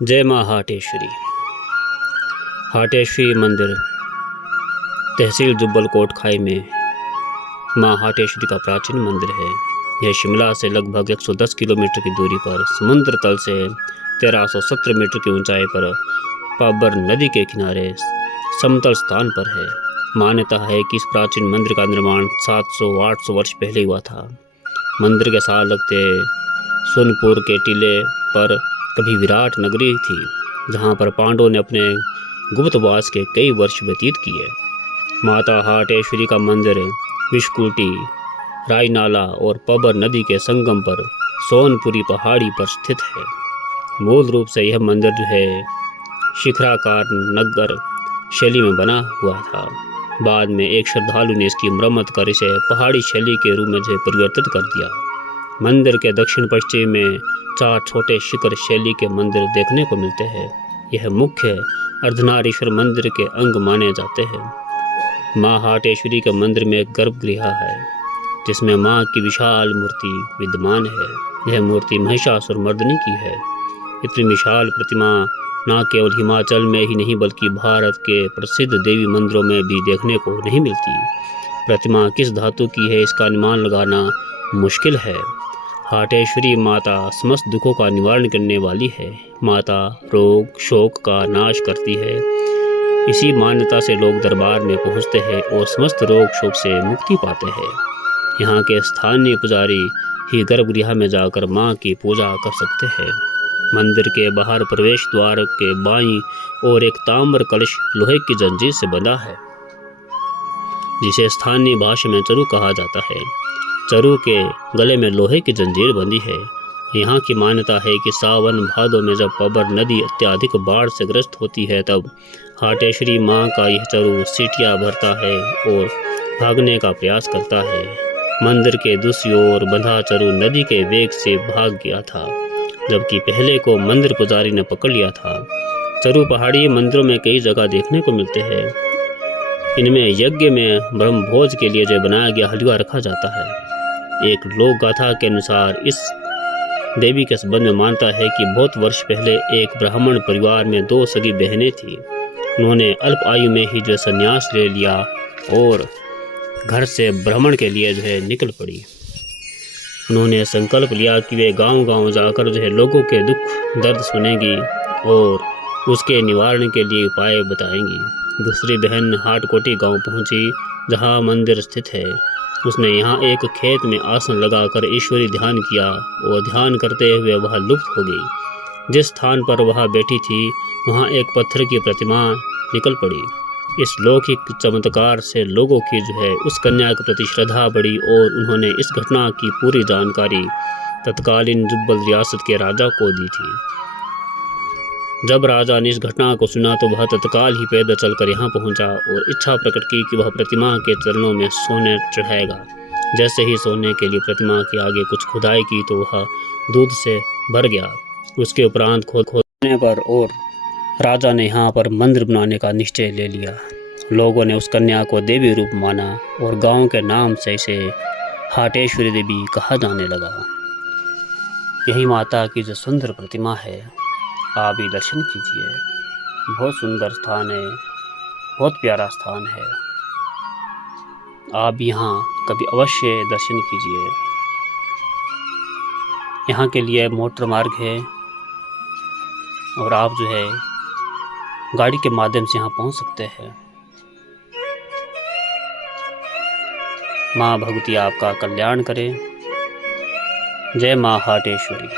जय माँ हाटेश्वरी। हाटेश्वरी मंदिर तहसील जुब्बल कोट खाई में माँ हाटेश्वरी का प्राचीन मंदिर है। यह शिमला से लगभग 110 किलोमीटर की दूरी पर समुद्र तल से 1370 मीटर की ऊंचाई पर पाबर नदी के किनारे समतल स्थान पर है। मान्यता है कि इस प्राचीन मंदिर का निर्माण 700-800 वर्ष पहले हुआ था। मंदिर के साथ लगते सोनपुर के टीले पर कभी विराट नगरी थी, जहाँ पर पांडवों ने अपने गुप्तवास के कई वर्ष व्यतीत किए। माता हाटेश्वरी का मंदिर विषकुटी, रायनाला और पबर नदी के संगम पर सोनपुरी पहाड़ी पर स्थित है। मूल रूप से यह मंदिर शिखराकार नगर शैली में बना हुआ था। बाद में एक श्रद्धालु ने इसकी मरम्मत कर इसे पहाड़ी शैली के रूप में परिवर्तित कर दिया। मंदिर के दक्षिण पश्चिम में 4 छोटे शिखर शैली के मंदिर देखने को मिलते हैं। यह मुख्य अर्धनारीश्वर मंदिर के अंग माने जाते हैं। माँ हाटेश्वरी के मंदिर में एक गर्भगृह है, जिसमें माँ की विशाल मूर्ति विद्यमान है। यह मूर्ति महिषासुरमर्दिनी की है। इतनी विशाल प्रतिमा न केवल हिमाचल में ही नहीं बल्कि भारत के प्रसिद्ध देवी मंदिरों में भी देखने को नहीं मिलती। प्रतिमा किस धातु की है, इसका अनुमान लगाना मुश्किल है। हाटेश्वरी माता समस्त दुखों का निवारण करने वाली है। माता रोग शोक का नाश करती है। इसी मान्यता से लोग दरबार में पहुंचते हैं और समस्त रोग शोक से मुक्ति पाते हैं। यहाँ के स्थानीय पुजारी ही गर्भगृह में जाकर माँ की पूजा कर सकते हैं। मंदिर के बाहर प्रवेश द्वार के बाईं ओर एक ताम्र कलश लोहे की जंजीर से बंधा है, जिसे स्थानीय भाषा में चरु कहा जाता है। चरु के गले में लोहे की जंजीर बंधी है। यहाँ की मान्यता है कि सावन भादों में जब पबर नदी अत्यधिक बाढ़ से ग्रस्त होती है, तब हाटेश्वरी माँ का यह चरु सीटियाँ भरता है और भागने का प्रयास करता है। मंदिर के दूसरी ओर बंधा चरु नदी के वेग से भाग गया था, जबकि पहले को मंदिर पुजारी ने पकड़ लिया था। चरु पहाड़ी मंदिरों में कई जगह देखने को मिलते हैं। इनमें यज्ञ में ब्रह्मभोज के लिए जो बनाया गया हलवा रखा जाता है। एक लोक गाथा के अनुसार इस देवी के संबंध में मानता है कि बहुत वर्ष पहले एक ब्राह्मण परिवार में 2 सगी बहनें थीं। उन्होंने अल्प आयु में ही संन्यास ले लिया और घर से भ्रमण के लिए निकल पड़ी। उन्होंने संकल्प लिया कि वे गांव-गांव जाकर लोगों के दुख दर्द सुनेंगी और उसके निवारण के लिए उपाय बताएंगी। दूसरी बहन हाटकोटी गांव पहुंची, जहां मंदिर स्थित है। उसने यहाँ एक खेत में आसन लगाकर ईश्वरी ध्यान किया और ध्यान करते हुए वह लुप्त हो गई। जिस स्थान पर वह बैठी थी, वहाँ एक पत्थर की प्रतिमा निकल पड़ी। इस लौकिक चमत्कार से लोगों की उस कन्या के प्रति श्रद्धा बढ़ी और उन्होंने इस घटना की पूरी जानकारी तत्कालीन जुब्बल रियासत के राजा को दी थी। जब राजा ने इस घटना को सुना तो वह तत्काल ही पैदल चलकर यहाँ पहुँचा और इच्छा प्रकट की कि वह प्रतिमा के चरणों में सोने चढ़ाएगा। जैसे ही सोने के लिए प्रतिमा के आगे कुछ खुदाई की तो वह दूध से भर गया। उसके उपरांत खोदने पर और राजा ने यहाँ पर मंदिर बनाने का निश्चय ले लिया। लोगों ने उस कन्या को देवी रूप माना और गाँव के नाम से इसे हाटेश्वरी देवी कहा जाने लगा। यही माता की जो सुंदर प्रतिमा है, आप भी दर्शन कीजिए। बहुत सुंदर स्थान है, बहुत प्यारा स्थान है। आप यहाँ कभी अवश्य दर्शन कीजिए। यहाँ के लिए मोटर मार्ग है और आप गाड़ी के माध्यम से यहाँ पहुँच सकते हैं। माँ भगवती आपका कल्याण करे। जय माँ हाटेश्वरी।